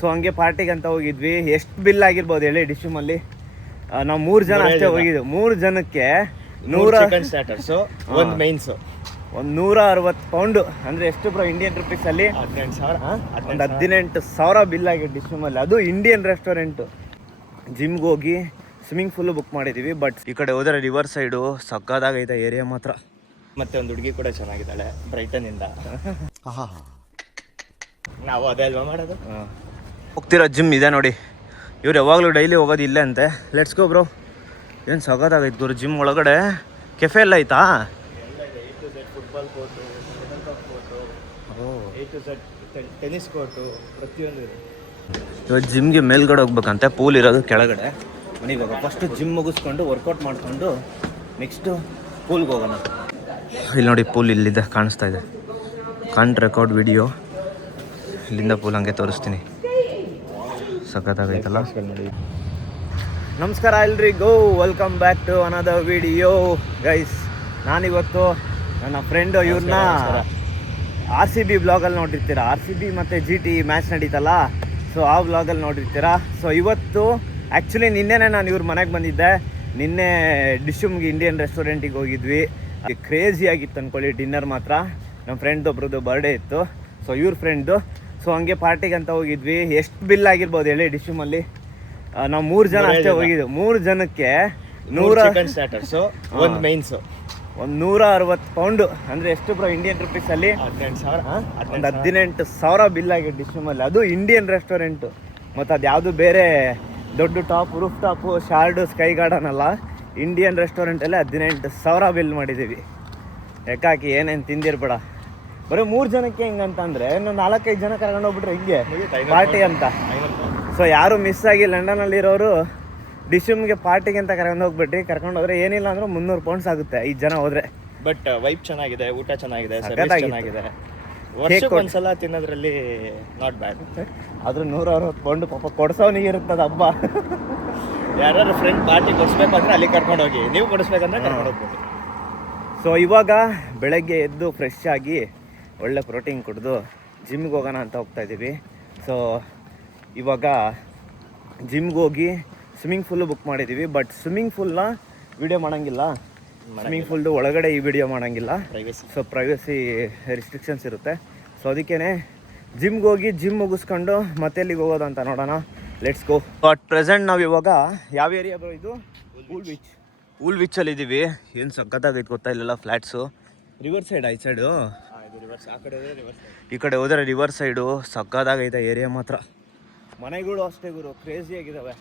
So ಹಂಗೆ ಪಾರ್ಟಿಗೆ ಅಂತ ಹೋಗಿದ್ವಿ. ಎಷ್ಟು ಬಿಲ್ ಆಗಿರ್ಬೋದು ಹೇಳಿ ಡಿಶ್ಯೂಮಲ್ಲಿ? ನಾವು 3 ಜನ ಅಷ್ಟೇ ಹೋಗಿದ್ವಿ. 3 ಜನಕ್ಕೆ 100 ಚಿಕನ್ ಸ್ಟಾರ್ಟರ್ಸು, ಒಂದು ಮೈನ್ಸು, ಒಂದು 160 ಪೌಂಡು ಅಂದರೆ ಎಷ್ಟು ಬ್ರೋ ಇಂಡಿಯನ್ ರುಪೀಸಲ್ಲಿ? 18,000. ಒಂದು 18,000 ಬಿಲ್ ಆಗಿದೆ ಡಿಶ್ಯೂಮಲ್ಲಿ. ಅದು ಇಂಡಿಯನ್ ರೆಸ್ಟೋರೆಂಟು. ಜಿಮ್ಗೆ ಹೋಗಿ ಸ್ವಿಮ್ಮಿಂಗ್ ಫೂಲು ಬುಕ್ ಮಾಡಿದ್ದೀವಿ. ಬಟ್ ಈ ಕಡೆ ಹೋದರೆ ರಿವರ್ ಸೈಡು ಸಕ್ಕದಾಗೈತೆ ಏರಿಯಾ ಮಾತ್ರ. ಮತ್ತೆ ಒಂದು ಹುಡುಗಿ ಕೂಡ ಚೆನ್ನಾಗಿದ್ದಾಳೆ ಬ್ರೈಟನಿಂದ. ನಾವು ಅದೇ ಅಲ್ವಾ ಮಾಡೋದು. ಹೋಗ್ತಿರೋ ಜಿಮ್ ಇದೆ ನೋಡಿ. ಇವ್ರು ಯಾವಾಗಲೂ ಡೈಲಿ ಹೋಗೋದು ಇಲ್ಲೇ ಅಂತೆ. Let's go bro. ಏನು ಸಕ್ಕದಾಗೈತೆ ಗುರು. ಜಿಮ್ ಒಳಗಡೆ ಕೆಫೆ ಎಲ್ಲ ಐತಾ? Football court, A to Z tennis court, ಪ್ರತಿಯೊಂದು ಇದೆ. ಇವಾಗ ಜಿಮ್ಗೆ ಮೇಲ್ಗಡೆ ಹೋಗ್ಬೇಕಂತೆ. ಪೂಲ್ ಇರೋದು ಕೆಳಗಡೆ. ಇವಾಗ ಫಸ್ಟು ಜಿಮ್ ಮುಗಿಸ್ಕೊಂಡು ವರ್ಕೌಟ್ ಮಾಡಿಕೊಂಡು ನೆಕ್ಸ್ಟು ಪೂಲ್ಗೆ ಹೋಗೋಣ. ಇಲ್ಲಿ ನೋಡಿ ಪೂಲ್ ಇಲ್ಲಿದೆ, ಕಾಣಿಸ್ತಾ ಇದೆ. Can't record video. ಇಲ್ಲಿಂದ ಪೂಲ್ ಹಂಗೆ ತೋರಿಸ್ತೀನಿ. ಸಖತ್ತಾಗೈತಲ್ಲ. ನಮಸ್ಕಾರ ಎಲ್ರಿಗೂ, welcome back to another video guys. ನಾನಿವತ್ತು ನನ್ನ ಫ್ರೆಂಡು ಇವ್ರನ್ನ RCB ಬ್ಲಾಗಲ್ಲಿ ನೋಡಿರ್ತೀರ. RCB ಮತ್ತು GT ಮ್ಯಾಚ್ ನಡೀತಲ್ಲ, ಸೊ ಆ ಬ್ಲಾಗಲ್ಲಿ ನೋಡಿರ್ತೀರ. ಸೊ ಇವತ್ತು ಆ್ಯಕ್ಚುಲಿ ನಿನ್ನೆನೇ ನಾನು ಇವ್ರ ಮನೆಗೆ ಬಂದಿದ್ದೆ. ನಿನ್ನೆ ಡಿಶ್ಯೂಮ್ಗೆ ಇಂಡಿಯನ್ ರೆಸ್ಟೋರೆಂಟಿಗೆ ಹೋಗಿದ್ವಿ. ಕ್ರೇಜಿ ಆಗಿತ್ತು ಅಂದ್ಕೊಳ್ಳಿ ಡಿನ್ನರ್ ಮಾತ್ರ. ನಮ್ಮ ಫ್ರೆಂಡ್ ಒಬ್ರದ್ದು ಬರ್ಡೇ ಇತ್ತು, ಸೊ ಇವ್ರ ಫ್ರೆಂಡ್ದು. ಸೊ ಹಂಗೆ ಪಾರ್ಟಿಗೆ ಅಂತ ಹೋಗಿದ್ವಿ. ಎಷ್ಟು ಬಿಲ್ ಆಗಿರ್ಬೋದು ಹೇಳಿ ಡಿಶ್ಯೂಮಲ್ಲಿ? ನಾವು 3 ಜನ ಅಷ್ಟೇ ಹೋಗಿದ್ವಿ. 3 ಜನಕ್ಕೆ 100 ಚಿಕನ್ ಸ್ಟಾರ್ಟರ್ಸು, ಒಂದು ಮೈನ್ಸು, ಒಂದು 160 ಪೌಂಡು ಅಂದರೆ ಎಷ್ಟು ಬ್ರೋ ಇಂಡಿಯನ್ ರುಪೀಸಲ್ಲಿ? 18,000. ಒಂದು 18,000 ಬಿಲ್ ಆಗಿದೆ ಡಿಶ್ಯೂಮಲ್ಲಿ. ಅದು ಇಂಡಿಯನ್ ರೆಸ್ಟೋರೆಂಟು. ಮತ್ತು ಅದು ಯಾವುದು ಬೇರೆ ದೊಡ್ಡ top, roof top, Shard, Sky Garden ಅಲ್ಲ. ಇಂಡಿಯನ್ ರೆಸ್ಟೋರೆಂಟಲ್ಲೇ 18,000 ಬಿಲ್ ಮಾಡಿದ್ದೀವಿ. ಯಾಕಾಕಿ ಏನೇನು ತಿಂದಿರ್ಬೇಡ. ಬರೀ 3 ಜನಕ್ಕೆ ಹಿಂಗಂತಂದರೆ ಇನ್ನು 4-5 ಜನ ಕರ್ಕೊಂಡು ಹೋಗ್ಬಿಟ್ರೆ ಹಿಂಗೆ ಪಾರ್ಟಿ ಅಂತ. ಸೊ ಯಾರು ಮಿಸ್ ಆಗಿ ಲಂಡನಲ್ಲಿರೋರು ಡಿಶ್ಯೂಮ್ಗೆ ಪಾರ್ಟಿಗೆ ಅಂತ ಕರ್ಕೊಂಡು ಹೋಗ್ಬಿಟ್ರಿ. ಕರ್ಕೊಂಡು ಹೋದ್ರೆ ಏನಿಲ್ಲ ಅಂದ್ರೆ 300 ಪೌಂಡ್ಸ್ ಆಗುತ್ತೆ 5 ಜನ ಹೋದ್ರೆ. ಬಟ್ ವೈಬ್ ಚೆನ್ನಾಗಿದೆ, ಊಟ ಚೆನ್ನಾಗಿದೆ, ಸರ್ವಿಸ್ ಚೆನ್ನಾಗಿದೆ. ವರ್ಷಕ್ಕೆ ಒಂದ್ಸಲ ತಿನ್ನೋದ್ರಲ್ಲಿ ನಾಟ್ ಬ್ಯಾಡ್. ಆದ್ರೂ 160 ಪೌಂಡು ಪಾಪ ಕೊಡ್ಸೋನಿಗೆ ಇರುತ್ತದ ಹಬ್ಬ. ಯಾರು ಫ್ರೆಂಡ್ ಪಾರ್ಟಿ ಕೊಡಿಸ್ಬೇಕಂದ್ರೆ ಅಲ್ಲಿ ಕರ್ಕೊಂಡು ಹೋಗಿ, ನೀವು ಕೊಡಿಸ್ಬೇಕಂದ್ರೆ ಕರ್ಕೊಂಡು ಹೋಗ್ಬೋದು. ಸೊ ಇವಾಗ ಬೆಳಗ್ಗೆ ಎದ್ದು ಫ್ರೆಶ್ ಆಗಿ ಒಳ್ಳೆ ಪ್ರೋಟೀನ್ ಕುಡಿದು ಜಿಮ್ಗೆ ಹೋಗೋಣ ಅಂತ ಹೋಗ್ತಾ ಇದ್ದೀವಿ. ಸೊ ಇವಾಗ ಜಿಮ್ಗೆ ಹೋಗಿ ಸ್ವಿಮ್ಮಿಂಗ್ ಫೂಲು ಬುಕ್ ಮಾಡಿದ್ದೀವಿ. ಬಟ್ ಸ್ವಿಮ್ಮಿಂಗ್ ಫೂಲ್ನ ವಿಡಿಯೋ ಮಾಡೋಂಗಿಲ್ಲ. ಸ್ವಿಮ್ಮಿಂಗ್ ಫೂಲ್ದು ಒಳಗಡೆ ಈ ವಿಡಿಯೋ ಮಾಡೋಂಗಿಲ್ಲ. ಸೊ ಪ್ರೈವಸಿ ರಿಸ್ಟ್ರಿಕ್ಷನ್ಸ್ ಇರುತ್ತೆ. ಸೊ ಅದಕ್ಕೇ ಜಿಮ್ಗೆ ಹೋಗಿ ಜಿಮ್ ಮುಗಿಸ್ಕೊಂಡು ಮತ್ತೆ ಎಲ್ಲಿಗೆ ಹೋಗೋದು ಅಂತ ನೋಡೋಣ. Let's go. ಅಟ್ ಪ್ರೆಸೆಂಟ್ ನಾವು ಇವಾಗ ಯಾವ ಏರಿಯಾ ಬರೋ ಇದು? ಊಲ್ ವಿಚ್ಚಲ್ಲಿ ಇದ್ದೀವಿ. ಏನು ಸಖತ್ತಾಗೈತೆ ಗೊತ್ತಾ? ಇಲ್ಲೆಲ್ಲ ಫ್ಲ್ಯಾಟ್ಸು. ರಿವರ್ ಸೈಡ್ ಈ ಸೈಡು, ಈ ಕಡೆ ಹೋದರೆ ರಿವರ್ ಸೈಡು ಸಖತ್ತಾಗೈತೆ ಏರಿಯಾ ಮಾತ್ರ. ಮನೆಗಳು ಅಷ್ಟೇ ಗುರು, ಕ್ರೇಜಿ ಆಗಿದ್ದಾವೆ.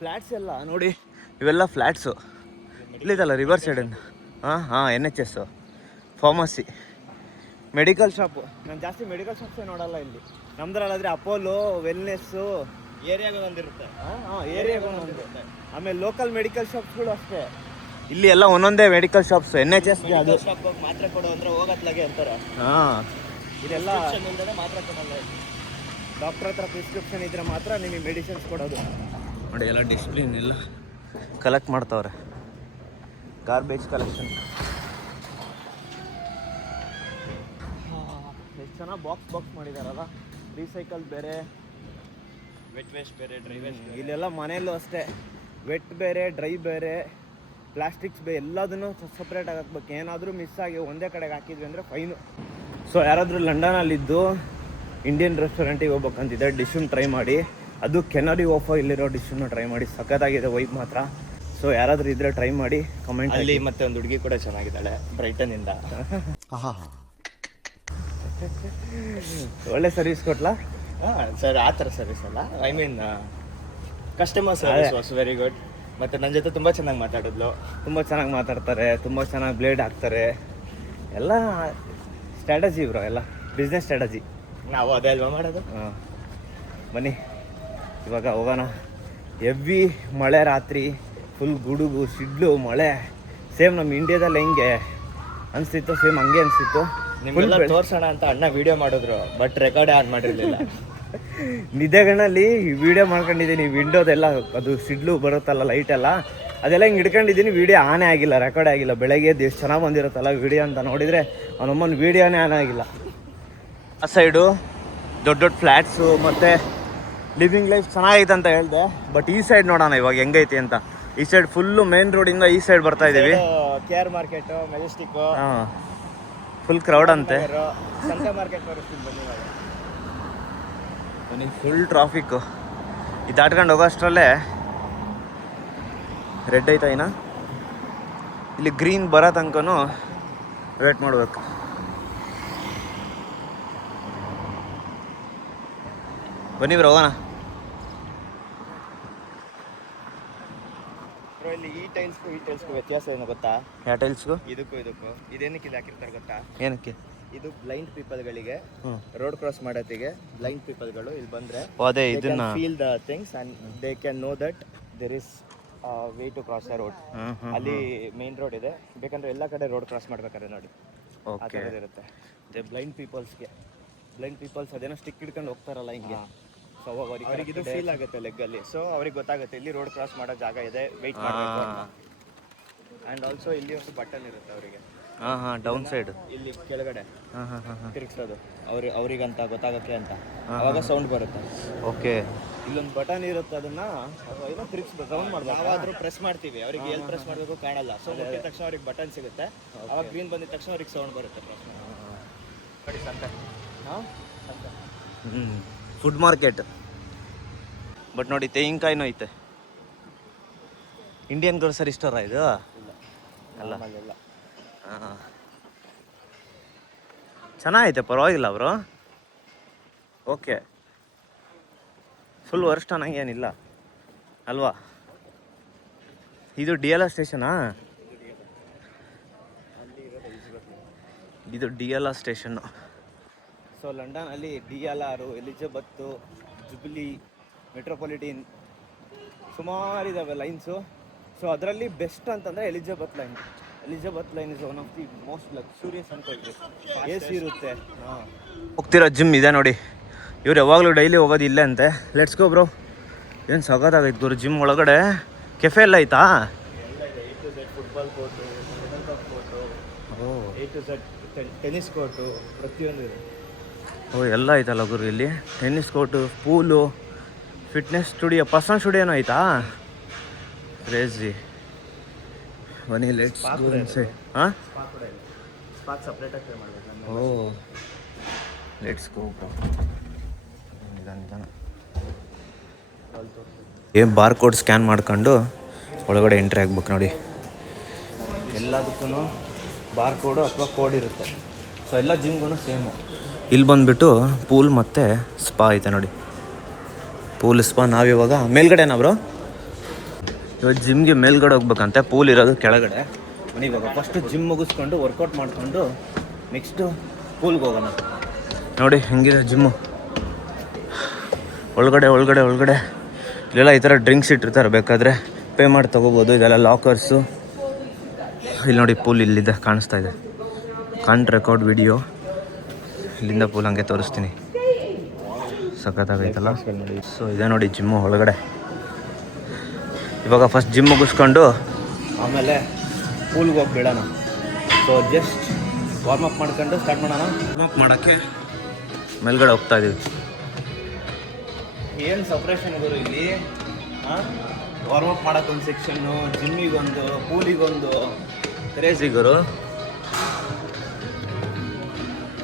ಫ್ಲ್ಯಾಟ್ಸ್ ಎಲ್ಲ ನೋಡಿ, ಇವೆಲ್ಲ ಫ್ಲ್ಯಾಟ್ಸು. ಇಲ್ಲಿದಲ್ಲ ರಿವರ್ ಸೈಡನ್ನು. ಹಾಂ NHS, ಫಾರ್ಮಸಿ, ಮೆಡಿಕಲ್ ಶಾಪು. ನಾನು ಜಾಸ್ತಿ ಮೆಡಿಕಲ್ ಶಾಪ್ಸೇ ನೋಡಲ್ಲ ಇಲ್ಲಿ. ನಮ್ದ್ರಲ್ಲಾದರೆ ಅಪೋಲೋ, ವೆಲ್ನೆಸ್ಸು, ಏರಿಯಾಗೆ ಒಂದಿರುತ್ತೆ. ಏರಿಯಾಗೆ ಒಂದಿರುತ್ತೆ. ಆಮೇಲೆ ಲೋಕಲ್ ಮೆಡಿಕಲ್ ಶಾಪ್ಸ್ಗಳು ಅಷ್ಟೇ. ಇಲ್ಲಿ ಎಲ್ಲ ಒಂದೊಂದೇ ಮೆಡಿಕಲ್ ಶಾಪ್ಸ್. NHS ಅದು ಮಾತ್ರೆ ಕೊಡು ಅಂದರೆ ಹೋಗತ್ಲಾಗೆ ಅಂತಾರೆ. ಇದೆಲ್ಲ ಮಾತ್ರೆ ಕೊಡಲ್ಲ. ಡಾಕ್ಟ್ರ್ ಹತ್ರ ಪ್ರಿಸ್ಕ್ರಿಪ್ಷನ್ ಇದ್ರೆ ಮಾತ್ರ ನಿಮಗೆ ಮೆಡಿಸಿನ್ಸ್ ಕೊಡೋದು. ನೋಡಿ ಎಲ್ಲ ಡಿಸ್ಪ್ಲಿನ್ ಎಲ್ಲ ಕಲೆಕ್ಟ್ ಮಾಡ್ತಾವ್ರೆ. Garbage collection. ಎಷ್ಟು ಚೆನ್ನಾಗಿ ಬಾಕ್ಸ್ ಮಾಡಿದಾರಲ್ಲ. ರೀಸೈಕಲ್ ಬೇರೆ, ವೆಟ್ ವೇಸ್ಟ್ ಬೇರೆ, ಡ್ರೈ ವೇಸ್ಟ್. ಇಲ್ಲೆಲ್ಲ ಮನೆಯಲ್ಲೂ ಅಷ್ಟೇ. ವೆಟ್ ಬೇರೆ, ಡ್ರೈ ಬೇರೆ, ಪ್ಲಾಸ್ಟಿಕ್ಸ್ ಬೇರೆ, ಎಲ್ಲದನ್ನು ಸಪ್ರೇಟಾಗಿ ಹಾಕ್ಬೇಕು. ಏನಾದರೂ ಮಿಸ್ ಆಗಿ ಒಂದೇ ಕಡೆಗೆ ಹಾಕಿದ್ವಿ ಅಂದರೆ ಫೈನು. ಸೊ ಯಾರಾದರೂ ಲಂಡನಲ್ಲಿದ್ದು ಇಂಡಿಯನ್ ರೆಸ್ಟೋರೆಂಟಿಗೆ ಹೋಗ್ಬೇಕಂತಿದೆ, ಡಿಶ್ಯೂಮ್ ಟ್ರೈ ಮಾಡಿ. ಅದು ಕೆನರಿ ಓಫೋ ಇಲ್ಲಿರೋ ಡಿಶ್ಯೂಮ್ನ ಟ್ರೈ ಮಾಡಿ. ಸಖತ್ತಾಗಿದೆ ವೈಬ್ ಮಾತ್ರ. ಸೊ ಯಾರಾದರೂ ಇದ್ರೆ ಟ್ರೈ ಮಾಡಿ, ಕಮೆಂಟ್ ಅಲ್ಲಿ. ಮತ್ತೆ ಒಂದು ಹುಡುಗಿ ಕೂಡ ಚೆನ್ನಾಗಿದ್ದಾಳೆ ಬ್ರೈಟನಿಂದ. ಒಳ್ಳೆ ಸರ್ವಿಸ್ ಕೊಟ್ಲಾ? ಸರ್ ಆ ಥರ ಸರ್ವಿಸ್ ಅಲ್ಲ, I mean customer service was very good. ಮತ್ತು ನನ್ನ ಜೊತೆ ತುಂಬ ಚೆನ್ನಾಗಿ ಮಾತಾಡಿದ್ಲು. ತುಂಬ ಚೆನ್ನಾಗಿ ಮಾತಾಡ್ತಾರೆ, ತುಂಬ ಚೆನ್ನಾಗಿ ಬ್ಲೇಡ್ ಹಾಕ್ತಾರೆ. ಎಲ್ಲ ಸ್ಟ್ರಾಟಜಿ ಬ್ರೋ, ಎಲ್ಲ ಬಿಸ್ನೆಸ್ ಸ್ಟ್ರಾಟಜಿ. ನಾವು ಅದೇ ಅಲ್ವಾ ಮಾಡೋದು. ಬನ್ನಿ ಇವಾಗ ಹೋಗೋಣ. ಹೆವಿ ಮಳೆ, ರಾತ್ರಿ ಫುಲ್ ಗುಡುಗು, ಸಿಡ್ಲು, ಮಳೆ. ಸೇಮ್ ನಮ್ಮ ಇಂಡಿಯಾದಲ್ಲಿ ಹೆಂಗೆ ಅನಿಸ್ತಿತ್ತು ಸೇಮ್ ಹಂಗೆ ಅನಿಸ್ತಿತ್ತು. ನಿಮ್ಗೆಲ್ಲ ತೋರ್ಸೋಣ ಅಂತ ಅಣ್ಣ ವಿಡಿಯೋ ಮಾಡಿದ್ರು, ಬಟ್ ರೆಕಾರ್ಡೇ ಆನ್ ಮಾಡಿರಲಿಲ್ಲ. ನಿದ್ದೆಗಣ್ಣಲ್ಲಿ ವಿಡಿಯೋ ಮಾಡ್ಕೊಂಡಿದ್ದೀನಿ. ವಿಂಡೋದೆಲ್ಲ ಅದು ಸಿಡ್ಲು ಬರುತ್ತಲ್ಲ, ಲೈಟೆಲ್ಲ ಅದೆಲ್ಲ ಹಿಂಗೆ ಹಿಡ್ಕೊಂಡಿದ್ದೀನಿ. ವೀಡಿಯೋ ಆನೇ ಆಗಿಲ್ಲ, ರೆಕಾರ್ಡೇ ಆಗಿಲ್ಲ. ಬೆಳಗ್ಗೆ ಎಷ್ಟು ಚೆನ್ನಾಗಿ ಬಂದಿರುತ್ತಲ್ಲ ವೀಡಿಯೋ ಅಂತ ನೋಡಿದರೆ ಅವನಮ್ಮನ ವೀಡಿಯೋನೇ ಆನ್ ಆಗಿಲ್ಲ. ಆ ಸೈಡು ದೊಡ್ಡ ದೊಡ್ಡ ಫ್ಲ್ಯಾಟ್ಸು ಮತ್ತು ಲಿವಿಂಗ್ ಲೈಫ್ ಚೆನ್ನಾಗೈತೆ ಅಂತ ಹೇಳಿದೆ. ಬಟ್ ಈ ಸೈಡ್ ನೋಡೋಣ ಇವಾಗ ಹೆಂಗೈತಿ ಅಂತ. ಈ ಸೈಡ್ ಫುಲ್ಲು ಮೇನ್ ರೋಡಿಂದ ಈ ಸೈಡ್ ಬರ್ತಾ ಇದ್ದೀವಿ. KR ಮಾರ್ಕೆಟ್, ಮೆಜೆಸ್ಟಿಕ್, ಹಾಂ, ಫುಲ್ ಕ್ರೌಡ್ ಅಂತೆ. ಸಂತೆ ಮಾರ್ಕೆಟ್ ತೋರಿಸ್ತೀನಿ ಬನ್ನಿ. ಬನ್ನಿ, ಫುಲ್ ಟ್ರಾಫಿಕ್ಕು. ಇದು ದಾಟ್ಕೊಂಡು ಹೋಗೋ ಅಷ್ಟರಲ್ಲೇ ರೆಡ್ ಐತಾ ಇನ್ನ ಇಲ್ಲಿ ಗ್ರೀನ್ ಬರೋ ತನಕನೂ ವೇಟ್ ಮಾಡಬೇಕು. ಬನ್ನಿ ಬ್ರೋ, ಹೋಗೋಣ. ಇಲ್ಲಿ ಈ ಟೈಲ್ಸ್ಗೂ ವ್ಯತ್ಯಾಸ ಏನು ಗೊತ್ತಾ? ಯಾವ ಟೈಲ್ಸ್ಗೂ ಇದಕ್ಕೂ ಇದೇನಕ್ಕೆ ಇದು ಹಾಕಿರ್ತಾರೆ ಗೊತ್ತಾ? ಏನಕ್ಕೆ? ಇದು ಬ್ಲೈಂಡ್ ಪೀಪಲ್ಗಳಿಗೆ ರೋಡ್ ಕ್ರಾಸ್ ಮಾಡೋತ್ತಿಗೆ ಬ್ಲೈಂಡ್ ಪೀಪಲ್ಗಳು ಇಲ್ಲಿ ಬಂದ್ರೆ ಅದೇ ಇದನ್ನ feel the things and they can know that there is way to cross the road. ಅಲ್ಲಿ ಮೇನ್ ರೋಡ್ ಇದೆ, ಬೇಕಂದ್ರೆ ಎಲ್ಲ ಕಡೆ ರೋಡ್ ಕ್ರಾಸ್ ಮಾಡ್ಬೇಕಾದ್ರೆ ನೋಡಿ ಆ ಥರದ್ದು ಇರುತ್ತೆ. ಬ್ಲೈಂಡ್ ಪೀಪಲ್ಸ್ ಅದೇನೋ ಸ್ಟಿಕ್ ಹಿಡ್ಕೊಂಡು ಹೋಗ್ತಾರಲ್ಲ ಹಿಂಗೆ, ಸೊ ಅವ್ರಿಗೆ ಇದು ಫೀಲ್ ಆಗುತ್ತೆ ಲೆಗ್ಗಲ್ಲಿ. ಸೊ ಅವ್ರಿಗೆ ಗೊತ್ತಾಗುತ್ತೆ ಇಲ್ಲಿ ರೋಡ್ ಕ್ರಾಸ್ ಮಾಡೋ ಜಾಗ ಇದೆ, ವೆಯ್ಟ್ ಮಾಡಬೇಕು. ಆ್ಯಂಡ್ ಆಲ್ಸೋ ಇಲ್ಲಿ ಒಂದು ಬಟನ್ ಇರುತ್ತೆ ಅವರಿಗೆ, ಡೌನ್ ಸೈಡ್ ಇಲ್ಲಿ ಕೆಳಗಡೆ ತಿರುಗಿಸೋದು ಅವ್ರಿಗಂತ ಗೊತ್ತಾಗಕ್ಕೆ ಅಂತ. ಅವಾಗ ಸೌಂಡ್ ಬರುತ್ತೆ. ಓಕೆ, ಇಲ್ಲೊಂದು ಬಟನ್ ಇರುತ್ತೆ, ಅದನ್ನ ಏನೋ ತಿರುಗಿಸ್ಬೇಕು, ಸೌಂಡ್ ಮಾಡ್ಬೇಕು. ನಾವಾದ್ರೂ ಪ್ರೆಸ್ ಮಾಡ್ತೀವಿ, ಅವ್ರಿಗೆ ಎಲ್ಲಿ ಪ್ರೆಸ್ ಮಾಡಬೇಕು ಕಾಣಲ್ಲ. ಸೊ ಮುಟ್ಟಿದ ತಕ್ಷಣ ಅವ್ರಿಗೆ ಬಟನ್ ಸಿಗುತ್ತೆ. ಅವಾಗ ಗ್ರೀನ್ ಬಂದಿದ ತಕ್ಷಣ ಅವ್ರಿಗೆ ಸೌಂಡ್ ಬರುತ್ತೆ. ಪ್ರೆಸ್ ನೋಡಿ ಸಂತೆ. Food market. ಬಟ್ ನೋಡಿ ತೆಂಗಿನಕಾಯಿನೂ ಐತೆ. ಇಂಡಿಯನ್ ಗ್ರೋಸರಿ ಸ್ಟೋರಾ ಇದು? ಅಲ್ಲ, ಹಾಂ, ಚೆನ್ನಾಗೈತೆ, ಪರವಾಗಿಲ್ಲ ಬ್ರೋ. ಓಕೆ, ಫುಲ್ ವರ್ಷ ನನಗೇನಿಲ್ಲ ಅಲ್ವಾ? ಇದು DLR ಸ್ಟೇಷನಾ? ಇದು DLR ಸ್ಟೇಷನ್ನು. ಸೊ ಲಂಡನಲ್ಲಿ DLR, ಎಲಿಜಬೆತ್ತು, ಜುಬಿಲಿ, ಮೆಟ್ರೋಪಾಲಿಟನ್ ಸುಮಾರಿದ್ದಾವೆ ಲೈನ್ಸು. ಸೊ ಅದರಲ್ಲಿ ಬೆಸ್ಟ್ ಅಂತಂದರೆ Elizabeth line is one of the most luxurious ಅನ್ಕೊಳ್ರಿ. AC ಇರುತ್ತೆ. ಹೋಗ್ತಿರೋ ಜಿಮ್ ಇದೆ ನೋಡಿ. ಇವ್ರು ಯಾವಾಗಲೂ ಡೈಲಿ ಹೋಗೋದು ಇಲ್ಲೇ ಅಂತೆ. Let's go bro. ಏನು ಸಖತ್ತಾಗೈತೆ ಗುರು. ಜಿಮ್ ಒಳಗಡೆ ಕೆಫೆ ಎಲ್ಲ ಐತಾ? Football court, A to Z tennis court, ಪ್ರತಿಯೊಂದು ಇದೆ. ಎಲ್ಲ ಐತಲ್ಲ ಗುರು ಇಲ್ಲಿ. Tennis court, pool, fitness studio, personal ಸ್ಟುಡಿಯೋನೂ ಆಯ್ತಾ? ಕ್ರೇಜಿ. ಬನ್ನಿ ಲೆಟ್ಸ್ ಗೋ ಇನ್ಸೈಡ್. ಹಾಂ, ಸ್ಪಾಕ್ ಸಪ್ರೇಟಾಗಿ ಪೇ ಮಾಡಬೇಕು. ಓ, ಲೆಟ್ಸ್ ಗೋ. ಏನು ಬಾರ್ ಕೋಡ್ ಸ್ಕ್ಯಾನ್ ಮಾಡ್ಕೊಂಡು ಒಳಗಡೆ ಎಂಟ್ರಿ ಆಗ್ಬೇಕು ನೋಡಿ. ಎಲ್ಲದಕ್ಕೂ ಬಾರ್ ಕೋಡು ಅಥವಾ ಕೋಡ್ ಇರುತ್ತೆ. ಸೊ ಎಲ್ಲ ಜಿಮ್ಗೂ ಸೇಮು. ಇಲ್ಲಿ ಬಂದುಬಿಟ್ಟು ಪೂಲ್ ಮತ್ತು ಸ್ಪಾ ಐತೆ ನೋಡಿ. Pool spa. ನಾವಿವಾಗ ಮೇಲ್ಗಡೆನಾ ಬ್ರೋ? ಇವಾಗ ಜಿಮ್ಗೆ ಮೇಲ್ಗಡೆ ಹೋಗ್ಬೇಕಂತೆ, ಪೂಲ್ ಇರೋದು ಕೆಳಗಡೆ. ಇವಾಗ ಫಸ್ಟು ಜಿಮ್ ಮುಗಿಸ್ಕೊಂಡು ವರ್ಕೌಟ್ ಮಾಡಿಕೊಂಡು ನೆಕ್ಸ್ಟು ಪೂಲ್ಗೆ ಹೋಗೋಣ. ನೋಡಿ ಹೆಂಗಿದೆ ಜಿಮ್ಮು. ಒಳಗಡೆ ಇಲ್ಲೆಲ್ಲ ಈ ಥರ ಡ್ರಿಂಕ್ಸ್ ಇಟ್ಟಿರ್ತಾರೆ, ಬೇಕಾದರೆ ಪೇ ಮಾಡಿ ತೊಗೋಬೋದು. ಇದೆಲ್ಲ ಲಾಕರ್ಸು. ಇಲ್ಲಿ ನೋಡಿ ಪೂಲ್ ಇಲ್ಲಿದೆ, ಕಾಣಿಸ್ತಾ ಇದೆ. Can't record video. ಇಲ್ಲಿಂದ ಪೂಲ್ ಹಂಗೆ ತೋರಿಸ್ತೀನಿ. ಸಖತ್ತಾಗೈತಲ್ಲ. ಸೊ ಇದೆ ನೋಡಿ ಜಿಮ್ಮು ಒಳಗಡೆ. ಇವಾಗ ಫಸ್ಟ್ ಜಿಮ್ ಮುಗಿಸ್ಕೊಂಡು ಆಮೇಲೆ ಪೂಲ್ಗೆ ಹೋಗಿ ಬಿಡೋಣ. ಸೊ ಜಸ್ಟ್ ವಾರ್ಮಪ್ ಮಾಡ್ಕೊಂಡು ಸ್ಟಾರ್ಟ್ ಮಾಡೋಣ. ವಾರ್ಮಪ್ ಮಾಡೋಕ್ಕೆ ಮೇಲ್ಗಡೆ ಹೋಗ್ತಾ ಇದ್ದೀವಿ. ಏನು ಸಪ್ರೇಷನ್ ಇವರು ಇಲ್ಲಿ. ವಾರ್ಮಪ್ ಮಾಡೋಕ್ಕೊಂದು ಸೆಕ್ಷನ್ನು, ಜಿಮ್ಮಿಗೊಂದು, ಪೂಲಿಗೊಂದು. ಕ್ರೇಜಿ ಗುರು.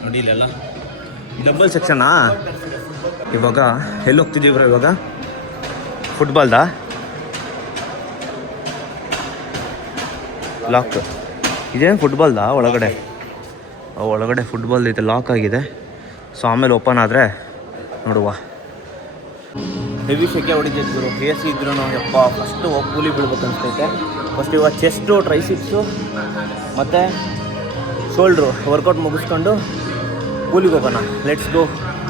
ನೋಡಿ ಇಲ್ಲೆಲ್ಲ ಡಬಲ್ ಸೆಕ್ಷನಾ. ಇವಾಗ ಎಲ್ಲಿ ಹೋಗ್ತಿದ್ದೀವಿ ಬ್ರೋ? ಇವಾಗ ಫುಟ್ಬಾಲ್ದಾ? ಲಾಕ್ ಇದೇನು ಫುಟ್ಬಾಲ್ದಾ? ಒಳಗಡೆ ಫುಟ್ಬಾಲ್ ಐತೆ, ಲಾಕ್ ಆಗಿದೆ. ಸೊ ಆಮೇಲೆ ಓಪನ್ ಆದರೆ ನೋಡುವ. ಹೆವಿ ಶೆಕೆ ಹೊಡಿತೈತೆ ಗುರು. AC ಇದ್ರೂ ಯಪ್ಪ ಫಸ್ಟು ಪೂಲಿ ಬೀಳ್ಬೇಕು ಅನಿಸ್ತೈತೆ. ಫಸ್ಟ್ ಇವಾಗ ಚೆಸ್ಟು, ಟ್ರೈಸಿಪ್ಸು ಮತ್ತು ಶೋಲ್ಡ್ರು ವರ್ಕೌಟ್ ಮುಗಿಸ್ಕೊಂಡು ಪೂಲಿಗೆ ಹೋಗೋಣ. Let's go.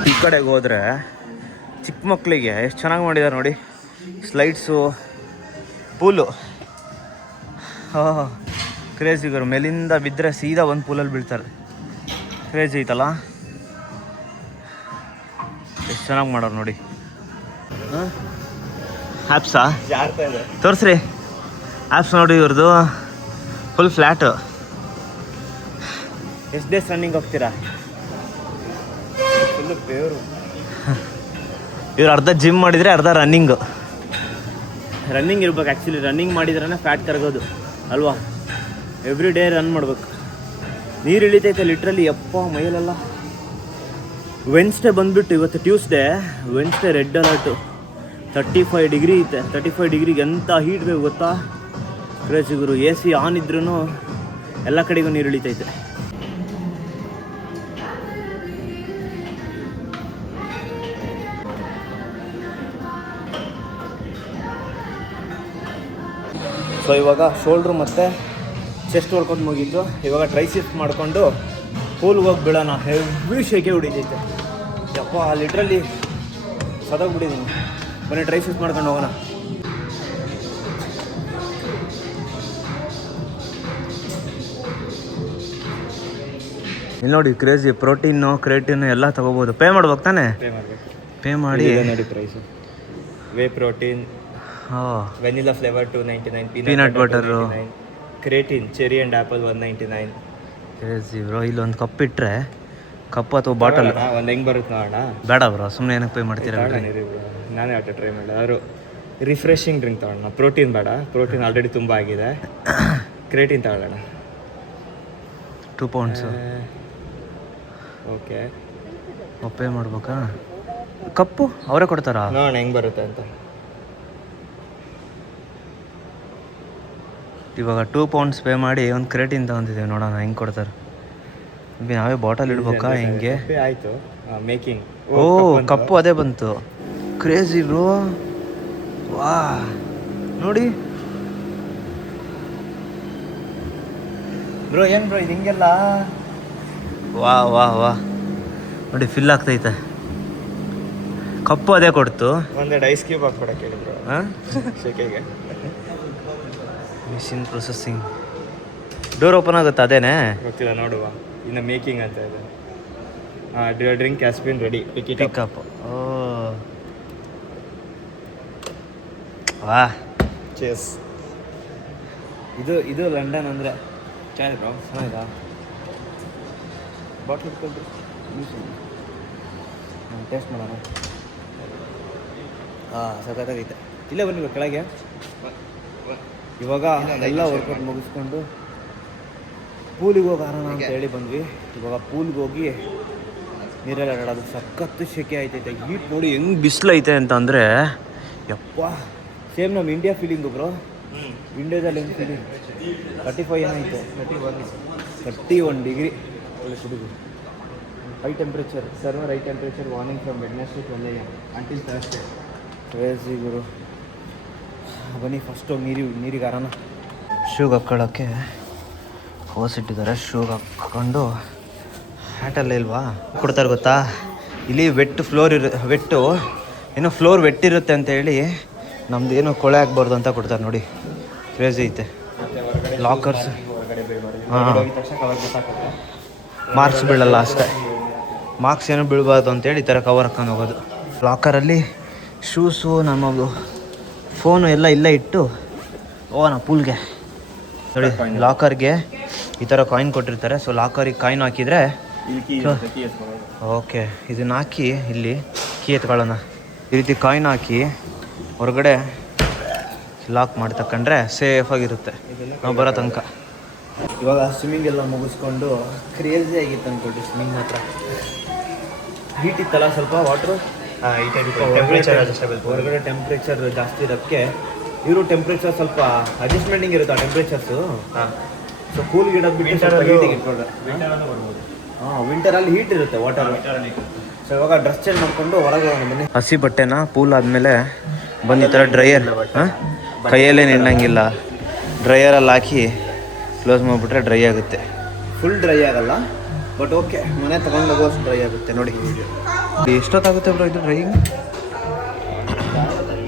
ಈ ಕಡೆಗೆ ಹೋದರೆ ಚಿಕ್ಕ ಮಕ್ಕಳಿಗೆ ಎಷ್ಟು ಚೆನ್ನಾಗಿ ಮಾಡಿದ್ದಾರೆ ನೋಡಿ. ಸ್ಲೈಡ್ಸು, ಪೂಲು. ಕ್ರೇಜಿ ಗುರು. ಮೇಲಿಂದ ಬಿದ್ದರೆ ಸೀದಾ ಒಂದು ಪೂಲಲ್ಲಿ ಬೀಳ್ತಾರೆ. ಕ್ರೇಜಿ ಐತಲ್ಲ. ಎಷ್ಟು ಚೆನ್ನಾಗಿ ಮಾಡೋರು ನೋಡಿ. ಆ್ಯಪ್ಸಾ ತೋರಿಸ್ರಿ. ಆ್ಯಪ್ಸ್ ನೋಡಿ ಇವ್ರದ್ದು ಫುಲ್ ಫ್ಲ್ಯಾಟು. ಎಷ್ಟು ಡೇಸ್ ರನ್ನಿಂಗ್ ಹೋಗ್ತೀರಾ? ಫುಲ್ಲು ಬೇವರು. ಇವ್ರು ಅರ್ಧ ಜಿಮ್ ಮಾಡಿದರೆ ಅರ್ಧ ರನ್ನಿಂಗ್ ಇರ್ಬೇಕು. ಆ್ಯಕ್ಚುಲಿ ರನ್ನಿಂಗ್ ಮಾಡಿದ್ರೇ ಫ್ಯಾಟ್ ಕರಗೋದು ಅಲ್ವಾ. ಎವ್ರಿ ಡೇ ರನ್ ಮಾಡ್ಬೇಕು. ನೀರು ಇಳಿತೈತೆ ಲಿಟ್ರಲಿ ಯಪ್ಪ ಮೈಲೆಲ್ಲ. ವೆನ್ಸ್ಡೇ ಬಂದುಬಿಟ್ಟು ಇವತ್ತು Tuesday, Wednesday red alert 35 degree ಐತೆ. 35 ಡಿಗ್ರಿಗೆ ಎಂಥ ಹೀಟ್ ಬೇಕು ಗೊತ್ತಾ, ಕ್ರೇಜಿ ಗುರು. AC ಆನ್ ಇದ್ರೂ ಎಲ್ಲ ಕಡೆಗೂ ನೀರು ಇಳಿತೈತೆ. ಸೊ ಇವಾಗ ಶೋಲ್ಡ್ರು ಮತ್ತು ಚೆಸ್ಟ್ ಹೊಡ್ಕೊಂಡು ಮುಗೀತು. ಇವಾಗ ಟ್ರೈಸಿಪ್ಸ್ ಮಾಡಿಕೊಂಡು ಪೂಲ್ಗೆ ಹೋಗಿ ಬೀಳೋಣ. ಹೆವಿ ಶೇಕೆ ಹೊಡಿತೈತೆ ಯಪ್ಪ, ಲಿಟ್ರಲ್ಲಿ ಸದೋಗ್ಬಿಟ್ಟಿದ್ದೀನಿ. ಬನ್ನಿ ಟ್ರೈಸಿಪ್ಸ್ ಮಾಡ್ಕೊಂಡು ಹೋಗೋಣ. ಇಲ್ಲಿ ನೋಡಿ ಕ್ರೇಜಿ ಪ್ರೋಟೀನು ಕ್ರೇಟಿನು ಎಲ್ಲ ತೊಗೋಬೋದು. ಪೇ ಮಾಡ್ಬೇಕು ತಾನೆ? ಪೇ ಮಾಡಿ ನೋಡಿ price. Whey protein, vanilla flavour 299, peanut butter, creatine cherry and apple 199. Crazy bro. ಇಲ್ಲೊಂದು ಕಪ್ ಇಟ್ಟರೆ, ಕಪ್ ಅಥವಾ ಬಾಟಲ್ ಒಂದು ಹೆಂಗೆ ಬರುತ್ತೆ ನೋಡೋಣ. ಬೇಡ ಬ್ರೋ, ಸುಮ್ಮನೆ ಏನಕ್ಕೆ ಪೇ ಮಾಡ್ತೀರಾ? ನಾನೇ ಆಟ ಟ್ರೈ ಮಾಡಿ. ಆದರೂ ರಿಫ್ರೆಶಿಂಗ್ ಡ್ರಿಂಕ್ ತಗೊಳ್ಳೋಣ. ಪ್ರೋಟೀನ್ ಬೇಡ, ಪ್ರೋಟೀನ್ ಆಲ್ರೆಡಿ ತುಂಬ ಆಗಿದೆ. ಕ್ರೇಟಿನ್ ತಗೊಳ್ಳೋಣ. 2 ಪೌಂಡ್ಸು. ಓಕೆ, ಪೇ ಮಾಡ್ಬೇಕಾ? ಕಪ್ಪು ಅವರೇ ಕೊಡ್ತಾರಾ? ನೋಡೋಣ ಹೆಂಗೆ ಬರುತ್ತೆ ಅಂತ. ಇವಾಗ 2 ಪೌಂಡ್ಸ್ ಪೇ ಮಾಡಿ ಒಂದು ಕ್ರೇಟಿನ್ ತಗೊಂತಿದ್ದೀವಿ. ನೋಡೋಣ ಹೆಂಗೆ ಕೊಡ್ತಾರೆ. ನಾವೇ ಬಾಟಲ್ ಇಡ್ಬೇಕಾ ಹೆಂಗೆ? ಆಯಿತು, ಮೇಕಿಂಗ್. ಓ ಕಪ್ಪು ಅದೇ ಬಂತು. Crazy bro. ವಾ ನೋಡಿ ಬ್ರೋ, ಏನು ಬ್ರೋ ಇದು ಹಿಂಗೆಲ್ಲ? ವಾ ವಾ ವಾ ನೋಡಿ, ಫಿಲ್ ಆಗ್ತೈತೆ. ಕಪ್ಪು ಅದೇ ಕೊಡ್ತು. ಒಂದೆರಡು ಐಸ್ ಕ್ಯೂಬ್ ಹಾಕ್ಕೊಡಕ್ಕೆ ಹೇಳಿದ್ರು ಹಾಂ ಶೇಕೆಗೆ. Machine processing. ಡೋರ್ ಓಪನ್ ಆಗುತ್ತೆ ಅದೇನೇ? ಗೊತ್ತಿಲ್ಲ, ನೋಡುವ. ಇನ್ನು ಮೇಕಿಂಗ್ ಅಂತ ಇದೆ. Drink has been ready. Pick up. ಓ ವಾ, ಚೇಸ್. ಇದು ಲಂಡನ್ ಅಂದರೆ ಚೆನ್ನಾಗಿ ಬ್ರೋ. ಚೆನ್ನಾಗಿದಾ? ಬಾಟ್ಲ್ ಇಟ್ಕೊಳ್ರಿ, ಟೇಸ್ಟ್ ಮಾಡೋಣ. ಸಖತ್ತಾಗೈತೆ. ಇಲ್ಲೇ ಬನ್ನಿ ಕೆಳಗೆ. ಇವಾಗ ಎಲ್ಲ ವರ್ಕೌಟ್ ಮುಗಿಸ್ಕೊಂಡು ಪೂಲಿಗೆ ಹೋಗೋಣ ಅಂತ ಹೇಳಿ ಬಂದ್ವಿ. ಇವಾಗ ಪೂಲ್ಗೆ ಹೋಗಿ ನೀರೆಲ್ಲ ಆಡೋದು. ಸಖತ್ತು ಶೆಕೆ ಆಯ್ತೈತೆ. ಹೀಟ್ ನೋಡಿ ಹೆಂಗೆ ಬಿಸಿಲೈತೆ ಅಂತ ಅಂದರೆ ಯಪ್ಪ. ಸೇಮ್ ನಮ್ಮ ಇಂಡಿಯಾ ಫೀಲಿಂಗು ಬ್ರೋ. ಇಂಡಿಯಾದಲ್ಲಿ ಹೆಂಗೆ ಫೀಲಿಂಗ್? 35 ಏನೈತೆ? 31 ಡಿಗ್ರಿ. ಒಳ್ಳೆ ಕುಡಿದು. High temperature. Server high temperature warning from Wednesday 12 AM until Thursday. Crazy ಗುರು. ಬನ್ನಿ ಫಸ್ಟ್ ಹೋಗಿ ನೀರಿಗೆ ಆರೋಣ. ಶೂಗೆ ಹಾಕ್ಕೊಳ್ಳೋಕ್ಕೆ ಹೋಸ್ ಇಟ್ಟಿದ್ದಾರೆ. ಶೂಗೆ ಹಾಕ್ಕೊಂಡು ಹ್ಯಾಟಲ್ಲ ಇಲ್ವಾ ಕೊಡ್ತಾರೆ ಗೊತ್ತಾ? ಇಲ್ಲಿ ವೆಟ್ಟು ಏನೋ ಫ್ಲೋರ್ ವೆಟ್ಟಿರುತ್ತೆ ಅಂತೇಳಿ ನಮ್ದು ಏನೋ ಕೊಳೆ ಆಗಬಾರ್ದು ಅಂತ ಕೊಡ್ತಾರೆ ನೋಡಿ. ಕ್ರೇಜಿ ಐತೆ. ಲಾಕರ್ಸ್. ಹಾಂ, ಮಾರ್ಕ್ಸ್ ಬೀಳಲ್ಲ ಅಷ್ಟೇ. ಮಾರ್ಕ್ಸ್ ಏನೋ ಬೀಳಬಾರ್ದು ಅಂತೇಳಿ ಈ ಥರ ಕವರ್ ಹಾಕೊಂಡು ಹೋಗೋದು. ಲಾಕರಲ್ಲಿ ಶೂಸು, ನಮ್ಮದು ಫೋನು ಎಲ್ಲ ಇಲ್ಲೇ ಇಟ್ಟು ಹೋಗೋಣ ಪೂಲ್ಗೆ. ನೋಡಿ ಲಾಕರ್ಗೆ ಈ ಥರ ಕಾಯಿನ್ ಕೊಟ್ಟಿರ್ತಾರೆ. ಸೊ ಲಾಕರಿಗೆ ಕಾಯಿನ್ ಹಾಕಿದರೆ ಓಕೆ, ಇದನ್ನ ಹಾಕಿ ಇಲ್ಲಿ ಕೀ ಎತ್ಕೊಳ್ಳೋಣ. ಈ ರೀತಿ ಕಾಯಿನ್ ಹಾಕಿ ಹೊರಗಡೆ ಲಾಕ್ ಮಾಡಿ ತಗೊಂಡ್ರೆ ಸೇಫಾಗಿರುತ್ತೆ ನಾವು ಬರೋ ತನಕ. ಇವಾಗ ಸ್ವಿಮ್ಮಿಂಗ್ ಎಲ್ಲ ಮುಗಿಸ್ಕೊಂಡು ಕ್ರೇಜಿ ಆಗಿತ್ತು ಅಂದ್ಕೊಳ್ರಿ. ಸ್ವಿಮ್ಮಿಂಗ್ ಮಾತ್ರ ಹೀಟ್ ಇತ್ತಲ್ಲ ಸ್ವಲ್ಪ ವಾಟ್ರು. ಹೊರಗಡೆ ಟೆಂಪ್ರೇಚರ್ ಜಾಸ್ತಿ ಇರೋಕ್ಕೆ ಇವರು ಟೆಂಪ್ರೇಚರ್ ಸ್ವಲ್ಪ ಅಡ್ಜಸ್ಟ್ಮೆಂಟಿಂಗ್ ಇರುತ್ತೆ ಆ ಟೆಂಪ್ರೇಚರ್ಸು. ಸೊ ಕೂಲ್ಗೆ ಇಡೋದು ಬಿಟ್ಟು ಹೀಟಿಗೆ ಇಟ್ಕೊಂಡ್ರೆ ವಿಂಟರಲ್ಲಿ ಹೀಟ್ ಇರುತ್ತೆ ವಾಟರ್. ಸೊ ಇವಾಗ ಡ್ರೆಸ್ ಚೇಂಜ್ ಮಾಡಿಕೊಂಡು ಹೊರಗೆ ಬನ್ನಿ. ಹಸಿ ಬಟ್ಟೆನ ಪೂಲ್ ಆದಮೇಲೆ ಬಂದು ಈ ಥರ ಡ್ರೈಯರ್, ಕೈಯಲ್ಲೇ ನಿನ್ನಂಗಿಲ್ಲ, ಡ್ರೈಯರಲ್ಲಿ ಹಾಕಿ ಕ್ಲೋಸ್ ಮಾಡಿಬಿಟ್ರೆ ಡ್ರೈ ಆಗುತ್ತೆ. ಫುಲ್ ಡ್ರೈ ಆಗಲ್ಲ, ಬಟ್ ಓಕೆ, ಮನೆ ತೊಗೊಂಡೋಗೋಷ್ಟು ಡ್ರೈ ಆಗುತ್ತೆ. ನೋಡಿ ಎಷ್ಟೊತ್ತಾಗುತ್ತೆ ಬ್ರೋ ಇದು ಡ್ರೈಯಿಂಗ್?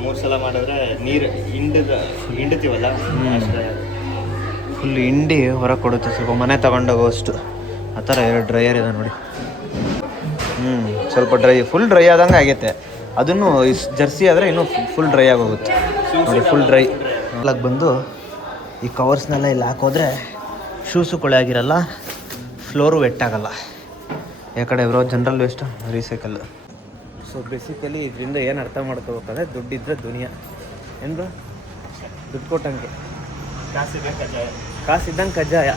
3 ಸಲ ಮಾಡಿದ್ರೆ ನೀರು ಹಿಂಡ್ತೀವಲ್ಲ, ಫುಲ್ ಹಿಂಡಿ ಹೊರಗೆ ಕೊಡುತ್ತೆ. ಸ್ವಲ್ಪ ಮನೆ ತೊಗೊಂಡೋಗೋಷ್ಟು ಆ ಥರ 2 ಡ್ರೈಯರ್ ಇದೆ ನೋಡಿ. ಸ್ವಲ್ಪ ಫುಲ್ ಡ್ರೈ ಆದಂಗೆ ಆಗೈತೆ. ಅದನ್ನು ಜರ್ಸಿ ಆದರೆ ಇನ್ನೂ ಫುಲ್ ಡ್ರೈ ಆಗೋಗುತ್ತೆ ನೋಡಿ. ಫುಲ್ ಡ್ರೈ ಅಲ್ಲಿಗೆ ಬಂದು ಈ ಕವರ್ಸ್ನೆಲ್ಲ ಇಲ್ಲಿ ಹಾಕೋದ್ರೆ ಶೂಸು ಕೊಳೆ ಆಗಿರಲ್ಲ, ಫ್ಲೋರು ವೆಟ್ ಆಗಲ್ಲ. ಯಾಕಡೆ bro general waste recycle. So so basically ಇದರಿಂದ ಏನು ಅರ್ಥ ಮಾಡ್ಕೋಬೇಕಾದ್ರೆ ದುಡ್ಡಿದ್ರೆ ದುನಿಯಾ ಎಂದು ದುಡ್ಡು ಕೊಟ್ಟಂಗೆ ಕಾಸಿದ್ದಂಗೆ ಕಜ್ಜಾಯ.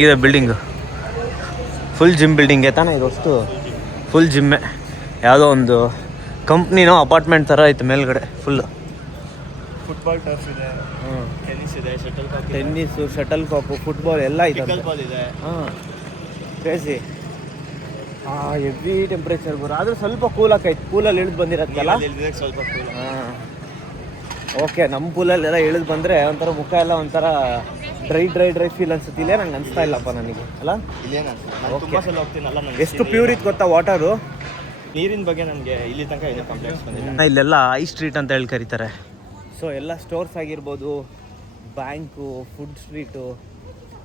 ಇದೆ ಬಿಲ್ಡಿಂಗು ಫುಲ್ ಜಿಮ್ ಬಿಲ್ಡಿಂಗ್ ತಾನೇ ಇದು ಅಷ್ಟು ಫುಲ್ ಜಿಮ್ಮೆ. ಯಾವುದೋ ಒಂದು ಕಂಪ್ನಿನೋ ಅಪಾರ್ಟ್ಮೆಂಟ್ ಥರ ಐತೆ ಮೇಲ್ಗಡೆ ಫುಲ್ಲು. ಫುಟ್ಬಾಲ್ ಟರ್ಫ್ ಇದೆ, ಟೆನ್ನಿಸ್ ಇದೆ, ಟೆನ್ನಿಸು, ಶಟಲ್ ಕಾಕು, ಫುಟ್ಬಾಲ್ ಎಲ್ಲ ಇದೆ. ಇದೆ. ಹಾಂ ಕ್ರೇಜಿ. ಹೆವಿ ಟೆಂಪ್ರೇಚರ್ ಬರೋ ಆದರೂ ಸ್ವಲ್ಪ ಕೂಲ್ ಆಕೈತೆ. ಪೂಲಲ್ಲಿ ಇಳಿದು ಬಂದಿರತ್ತಲ್ಲ ಸ್ವಲ್ಪ cool. ಹಾಂ ಓಕೆ. ನಮ್ಮ ಪೂಲಲ್ಲೆಲ್ಲ ಇಳಿದು ಬಂದರೆ ಒಂಥರ ಮುಖ ಎಲ್ಲ ಒಂಥರ ಡ್ರೈ ಫೀಲ್ ಅನ್ಸುತ್ತೆ. ಇಲ್ಲೇ ನಂಗೆ ಅನಿಸ್ತಾ ಇಲ್ಲಪ್ಪ ನನಗೆ ಅಲ್ಲ. ತುಂಬ ಸಲ ಹೋಗ್ತೀನಲ್ಲ, ನನಗೆ ಎಷ್ಟು ಪ್ಯೂರ್ ಇತ್ತು ಗೊತ್ತಾ ವಾಟರು. ನೀರಿನ ಬಗ್ಗೆ ನನಗೆ ಇಲ್ಲಿ ತನಕ ಏನೋ ಕಂಪ್ಲೇಂಟ್ಸ್ ಬಂದಿಲ್ಲ. ಇಲ್ಲೆಲ್ಲ ಐ ಸ್ಟ್ರೀಟ್ ಅಂತ ಹೇಳಿ ಕರೀತಾರೆ. ಸೊ ಎಲ್ಲ ಸ್ಟೋರ್ಸ್ ಆಗಿರ್ಬೋದು, ಬ್ಯಾಂಕು, ಫುಡ್ ಸ್ಟ್ರೀಟು,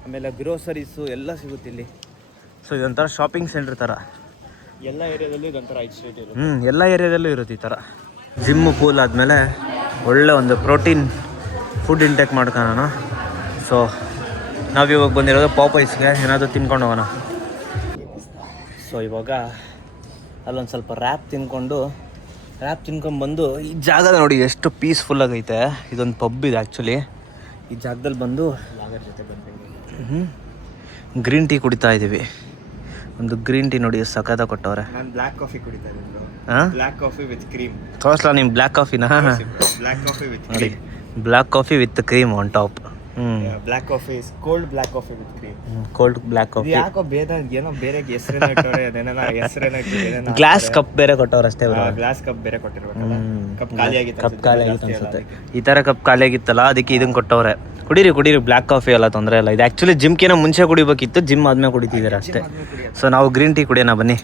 ಆಮೇಲೆ ಗ್ರೋಸರೀಸು ಎಲ್ಲ ಸಿಗುತ್ತೆ ಇಲ್ಲಿ. ಸೊ ಇದೊಂಥರ ಶಾಪಿಂಗ್ ಸೆಂಟ್ರ್ ಥರ. ಎಲ್ಲ ಏರಿಯಾದಲ್ಲೂ ಇದೊಂಥರ ಐ ಸ್ಟ್ರೀಟ್ ಇರುತ್ತೆ. ಎಲ್ಲ ಏರಿಯಾದಲ್ಲೂ ಇರುತ್ತೆ ಈ ಥರ. ಜಿಮ್ಮು ಪೂಲ್ ಆದಮೇಲೆ ಒಳ್ಳೆ ಒಂದು ಪ್ರೋಟೀನ್ ಫುಡ್ ಇಂಟೇಕ್ ಮಾಡ್ಕೊಳ್ಳೋಣ. ಸೊ ನಾವಿವಾಗ ಬಂದಿರೋದು ಪಾಪೈಸ್ಗೆ, ಏನಾದರೂ ತಿನ್ಕೊಂಡು ಹೋಗೋಣ. ಸೊ ಇವಾಗ ಅಲ್ಲೊಂದು ಸ್ವಲ್ಪ ರ್ಯಾಪ್ ತಿನ್ಕೊಂಡ್ಬಂದು ಈ ಜಾಗದ ನೋಡಿ ಎಷ್ಟು ಪೀಸ್ಫುಲ್ಲಾಗೈತೆ. ಇದೊಂದು ಪಬ್ ಇದೆ ಆ್ಯಕ್ಚುಲಿ. ಈ ಜಾಗದಲ್ಲಿ ಬಂದು ಲಾಗರ್ ಜೊತೆ ಬಂದ್ವಿ. ಗ್ರೀನ್ ಟೀ ಕುಡಿತಾ ಇದ್ದೀವಿ. ಒಂದು ಗ್ರೀನ್ ಟೀ ನೋಡಿ ಸಖತ್ತಾಗಿ ಕೊಟ್ಟವ್ರೆ. ನಾನು ಬ್ಲ್ಯಾಕ್ ಕಾಫಿ ಕುಡಿತಾ ಇದ್ದೀನಿ. Black coffee with cream. ತೋರಿಸ್ಲಾ ನಿಮ್ಮ ಬ್ಲ್ಯಾಕ್ ಕಾಫಿನಾ? ಬ್ಲ್ಯಾಕ್ ಕಾಫಿ ವಿತ್ ನೋಡಿ, black coffee with cream on top. Black coffee is cold black coffee with cream. Cold black coffee. ಯಾಕೋ ಏನೋ ಬೇರೆ ಹೆಸರೇನೋ ಇಟ್ಟವ್ರೆ. ಅದೇನ ಹೆಸರೇನೋ ಗ್ಲಾಸ್ ಕಪ್ ಬೇರೆ ಕೊಟ್ಟವ್ರು ಅಷ್ಟೇ. ಗ್ಲಾಸ್ ಕಪ್ ಬೇರೆ ಕೊಟ್ಟಿರ್ಬೇಕಲ್ಲ. ಕಪ್ ಖಾಲಿ ಆಗಿತ್ತು ಅನ್ಸುತ್ತೆ. ಈ ಥರ ಕಪ್ ಖಾಲಿ ಆಗಿತ್ತಲ್ಲ, ಅದಕ್ಕೆ ಇದನ್ನ ಕೊಟ್ಟವ್ರೆ. ಕುಡೀರಿ ಬ್ಲ್ಯಾಕ್ ಕಾಫಿ ಎಲ್ಲ ತೊಂದರೆ ಇಲ್ಲ. ಇದು ಆ್ಯಕ್ಚುಲಿ ಜಿಮ್ಕಿನ ಮುಂಚೆ ಕುಡಿಬೇಕಿತ್ತು, ಜಿಮ್ ಆದ್ಮೇಲೆ ಕುಡಿತಿದ್ದಾರೆ ಅಷ್ಟೇ. ಸೊ ನಾವು ಗ್ರೀನ್ ಟೀ ಕುಡಿಯೋಣ ಬನ್ನಿ.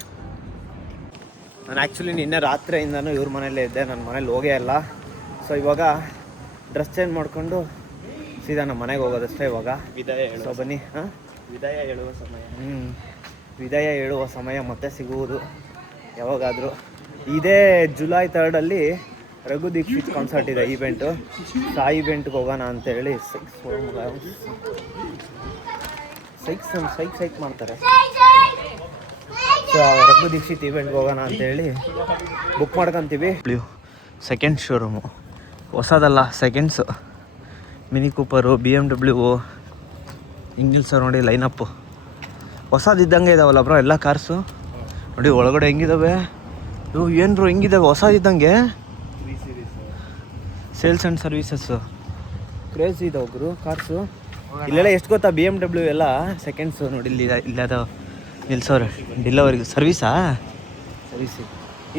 ನಾನು ಆ್ಯಕ್ಚುಲಿ ನಿನ್ನೆ ರಾತ್ರಿಯಿಂದನೂ ಇವ್ರ ಮನೇಲೇ ಇದ್ದೆ, ನನ್ನ ಮನೇಲಿ ಹೋಗೇ ಇಲ್ಲ. ಸೊ ಇವಾಗ ಡ್ರೆಸ್ ಚೇಂಜ್ ಮಾಡಿಕೊಂಡು ಸೀದಾ ನಮ್ಮ ಮನೆಗೆ ಹೋಗೋದಷ್ಟೇ ಇವಾಗ. ವಿದಾಯ ಹೇಳುವ ಬನ್ನಿ. ವಿದಾಯ ಹೇಳುವ ಸಮಯ. ವಿದಾಯ ಹೇಳುವ ಸಮಯ ಮತ್ತೆ ಸಿಗುವುದು ಯಾವಾಗಾದರೂ. ಇದೇ ಜುಲೈ 3 ರಘು ದೀಕ್ಷಿತ್ ಕಾನ್ಸರ್ಟ್ ಇದೆ, ಈವೆಂಟು. ಸೊ ಆ ಈವೆಂಟ್ಗೆ ಹೋಗೋಣ ಅಂತೇಳಿ ಸೈಕ್ ಮಾಡ್ತಾರೆ. ಸೊ ರಘು ದೀಕ್ಷಿತ್ ಈವೆಂಟ್ಗೆ ಹೋಗೋಣ ಅಂತೇಳಿ ಬುಕ್ ಮಾಡ್ಕೊತೀವಿ. ಸೆಕೆಂಡ್ ಶೋರೂಮು, ಹೊಸದಲ್ಲ, ಸೆಕೆಂಡ್ಸು. ಮಿನಿ ಕೂಪರು, BMW, ಹಿಂಗಿಲ್ ಸರ್ ನೋಡಿ ಲೈನಪ್ಪು ಹೊಸದಿದ್ದಂಗೆ ಇದಾವಲ್ಲ ಬ್ರೋ ಎಲ್ಲ ಕಾರ್ಸು. ನೋಡಿ ಒಳಗಡೆ ಹೆಂಗಿದಾವೆ. ಏನು ಬ್ರೋ ಹೆಂಗಿದಾವೆ ಹೊಸದಿದ್ದಂಗೆ. ಸೇಲ್ಸ್ ಆ್ಯಂಡ್ ಸರ್ವೀಸಸ್ಸು ಕ್ರೇಜಿ ಇದಾವೆ ಬ್ರೋ ಕಾರ್ಸು. ಇಲ್ಲೆಲ್ಲ ಎಷ್ಟು ಗೊತ್ತಾ, BMW ಎಲ್ಲ ಸೆಕೆಂಡ್ಸು. ನೋಡಿ ಇಲ್ಲದ ನಿಲ್ಸೋರೆ ಡಿಲ್ಲವರಿಗೆ ಸರ್ವೀಸಾ. ಸರ್ವೀಸು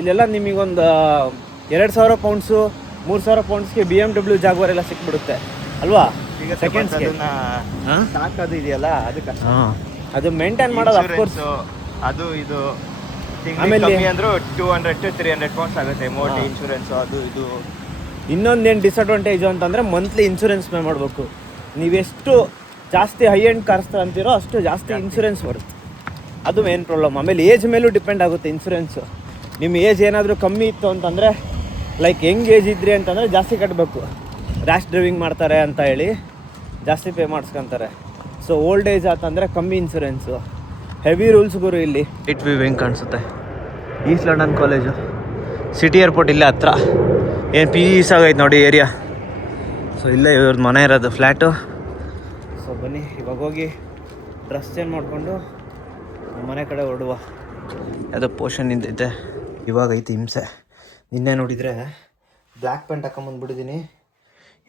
ಇಲ್ಲೆಲ್ಲ ನಿಮಗೊಂದು 2,000 ಪೌಂಡ್ಸು 3,000 ಪೌಂಡ್ಸ್ಗೆ BMW ಜಾಗ್ವಾರ್ ಎಲ್ಲ ಸಿಕ್ಬಿಡುತ್ತೆ ಅಲ್ವಾ. ಈಗ ಸೆಕೆಂಡ್ಸ್ಗೆ ಸಾಕೋದು ಇದೆಯಲ್ಲ, ಅದಕ್ಕೆ ಅದು ಮೇಂಟೈನ್ ಮಾಡೋದು ಅಫ್ಕೋರ್ಸ್. ಅದು ಇದು ಆಮೇಲೆ ಅಂದ್ರೂ 200 to 300 ಪೌಂಡ್ಸ್ ಆಗುತ್ತೆ. ಮೋಟಿ ಇನ್ಶೂರೆನ್ಸ್ ಅದು ಇದು. ಇನ್ನೊಂದೇನು ಡಿಸಡ್ವಾಂಟೇಜು ಅಂತಂದರೆ ಮಂತ್ಲಿ ಇನ್ಶೂರೆನ್ಸ್ ಪೇ ಮಾಡಬೇಕು. ನೀವೆಷ್ಟು ಜಾಸ್ತಿ ಹೈ ಎಂಡ್ ಕಾರ್ಸ್ ಅಂತೀರೋ ಅಷ್ಟು ಜಾಸ್ತಿ ಇನ್ಶೂರೆನ್ಸ್ ಬರುತ್ತೆ. ಅದು ಮೇನ್ ಪ್ರಾಬ್ಲಮ್. ಆಮೇಲೆ ಏಜ್ ಮೇಲೂ ಡಿಪೆಂಡ್ ಆಗುತ್ತೆ ಇನ್ಶೂರೆನ್ಸು. ನಿಮ್ಮ ಏಜ್ ಏನಾದರೂ ಕಮ್ಮಿ ಇತ್ತು ಅಂತಂದರೆ, ಲೈಕ್ ಯಂಗ್ ಏಜ್ ಇದ್ರಿ ಅಂತಂದರೆ ಜಾಸ್ತಿ ಕಟ್ಟಬೇಕು. ರ್ಯಾಶ್ ಡ್ರೈವಿಂಗ್ ಮಾಡ್ತಾರೆ ಅಂತ ಹೇಳಿ ಜಾಸ್ತಿ ಪೇ ಮಾಡಿಸ್ಕೊತಾರೆ. ಸೊ ಓಲ್ಡ್ ಏಜ್ ಆತಂದರೆ ಕಮ್ಮಿ ಇನ್ಶೂರೆನ್ಸು. ಹೆವಿ ರೂಲ್ಸ್ ಗುರು ಇಲ್ಲಿ. ಇಟ್ ವ್ಯೂ ಹೆಂಗೆ ಕಾಣಿಸುತ್ತೆ. East London college, city airport ಇಲ್ಲೇ ಹತ್ರ. ಏನು ಪೀಸ್ ಆಗೈತೆ ನೋಡಿ ಏರಿಯಾ. ಸೊ ಇಲ್ಲೇ ಇವ್ರದ್ದು ಮನೆ ಇರೋದು, ಫ್ಲ್ಯಾಟು. ಸೊ ಬನ್ನಿ ಇವಾಗ ಹೋಗಿ ಡ್ರೆಸ್ ಚೇಂಜ್ ಮಾಡಿಕೊಂಡು ಮನೆ ಕಡೆ ಹೊರಡುವ. ಯಾವುದೋ ಪೋಷನ್ ನಿಂತೈತೆ. ಇವಾಗ ಐತೆ ಹಿಂಸೆ. ನಿನ್ನೆ ನೋಡಿದರೆ ಬ್ಲ್ಯಾಕ್ ಪ್ಯಾಂಟ್ ಹಾಕೊಂಬಂದ್ಬಿಟ್ಟಿದ್ದೀನಿ.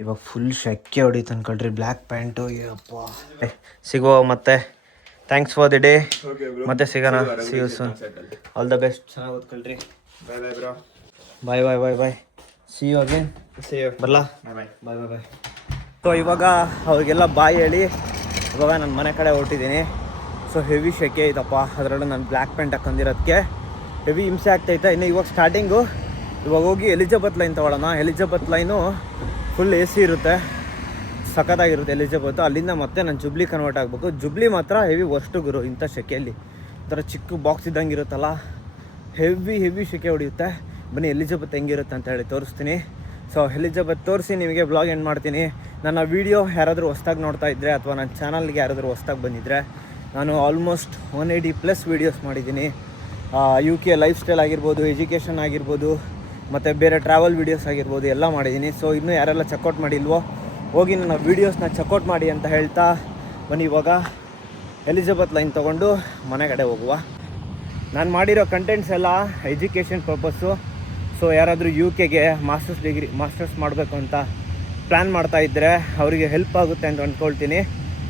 ಇವಾಗ ಫುಲ್ ಶೆಕೆ ಹೊಡೀತು ಅನ್ಕೊಳ್ರಿ ಬ್ಲ್ಯಾಕ್ ಪ್ಯಾಂಟು. ಅಪ್ಪ ಸಿಗುವ ಮತ್ತೆ. Thanks for the day. ಮತ್ತೆ ಸಿಗೋಣ. See you soon. All the best. ಚೆನ್ನಾಗಿ ಓದ್ಕೊಳ್ರಿ. Bye bye bro. Bye bye bye bye. See you again. See you. ಬರಲಾ. ಬಾಯ್ ಬಾಯ್ ಬಾಯ್ ಬಾಯ್. ಸೊ ಇವಾಗ ಅವ್ರಿಗೆಲ್ಲ ಬಾಯ್ ಹೇಳಿ ಇವಾಗ ನನ್ನ ಮನೆ ಕಡೆ ಹೊರಟಿದ್ದೀನಿ. ಸೊ ಹೆವಿ ಶೆಕೆ ಐತಪ್ಪ. ಅದರಲ್ಲೂ ನಾನು ಬ್ಲ್ಯಾಕ್ ಪ್ಯಾಂಟ್ ಹಾಕೊಂಡಿರೋದಕ್ಕೆ ಹೆವಿ ಹಿಂಸೆ ಆಗ್ತೈತೆ. ಇನ್ನು ಇವಾಗ ಸ್ಟಾರ್ಟಿಂಗು ಇವಾಗ ಹೋಗಿ ಎಲಿಜಬೆತ್ ಲೈನ್ ತೊಗೊಳ್ಳೋಣ. ಎಲಿಜಬೆತ್ ಲೈನು ಫುಲ್ AC ಇರುತ್ತೆ, ಸಖತ್ತಾಗಿರುತ್ತೆ ಎಲಿಜಬೆತ್ತು. ಅಲ್ಲಿಂದ ಮತ್ತೆ ನಾನು ಜುಬ್ಲಿ ಕನ್ವರ್ಟ್ ಆಗಬೇಕು. ಜುಬ್ಲಿ ಮಾತ್ರ ಹೆವಿ ವರ್ಸ್ಟು ಗುರು ಇಂಥ ಶೆಕೆಯಲ್ಲಿ. ಒಂಥರ ಚಿಕ್ಕ ಬಾಕ್ಸ್ ಇದ್ದಂಗೆ ಇರುತ್ತಲ್ಲ, ಹೆವಿ ಶೆಕೆ ಹೊಡೆಯುತ್ತೆ. ಬನ್ನಿ ಎಲಿಜಬೆತ್ ಹೆಂಗಿರುತ್ತೆ ಅಂತ ಹೇಳಿ ತೋರಿಸ್ತೀನಿ. ಸೊ ಎಲಿಜಬೆತ್ ತೋರಿಸಿ ನಿಮಗೆ ಬ್ಲಾಗ್ ಎಂಡ್ ಮಾಡ್ತೀನಿ. ನನ್ನ ವೀಡಿಯೋ ಯಾರಾದರೂ ಹೊಸ್ದಾಗಿ ನೋಡ್ತಾ ಇದ್ದರೆ ಅಥವಾ ನನ್ನ ಚಾನಲ್ಗೆ ಯಾರಾದರೂ ಹೊಸ್ದಾಗಿ ಬಂದಿದ್ದರೆ, ನಾನು ಆಲ್ಮೋಸ್ಟ್ 180+ ವೀಡಿಯೋಸ್ ಮಾಡಿದ್ದೀನಿ. ಯು ಕೆ ಲೈಫ್ ಸ್ಟೈಲ್ ಆಗಿರ್ಬೋದು, ಎಜುಕೇಷನ್ ಆಗಿರ್ಬೋದು, ಮತ್ತು ಬೇರೆ ಟ್ರಾವೆಲ್ ವೀಡಿಯೋಸ್ ಆಗಿರ್ಬೋದು ಎಲ್ಲ ಮಾಡಿದ್ದೀನಿ. ಸೊ ಇನ್ನೂ ಯಾರೆಲ್ಲ ಚೆಕ್ಔಟ್ ಮಾಡಿಲ್ವೋ ಹೋಗಿ ನನ್ನ ವೀಡಿಯೋಸ್ನ ಚೆಕ್ಔಟ್ ಮಾಡಿ ಅಂತ ಹೇಳ್ತಾ ಬನ್ನಿ ಇವಾಗ ಎಲಿಜಬೆತ್ ಲೈನ್ ತೊಗೊಂಡು ಮನೆ ಕಡೆ ಹೋಗುವ. ನಾನು ಮಾಡಿರೋ ಕಂಟೆಂಟ್ಸ್ ಎಲ್ಲ ಎಜುಕೇಷನ್ ಪರ್ಪಸ್ಸು. ಸೊ ಯಾರಾದರೂ ಯು ಕೆಗೆ ಮಾಸ್ಟರ್ಸ್ ಮಾಡಬೇಕು ಅಂತ ಪ್ಲ್ಯಾನ್ ಮಾಡ್ತಾಯಿದ್ದರೆ ಅವರಿಗೆ ಹೆಲ್ಪ್ ಆಗುತ್ತೆ ಅಂತ ಅಂದ್ಕೊಳ್ತೀನಿ.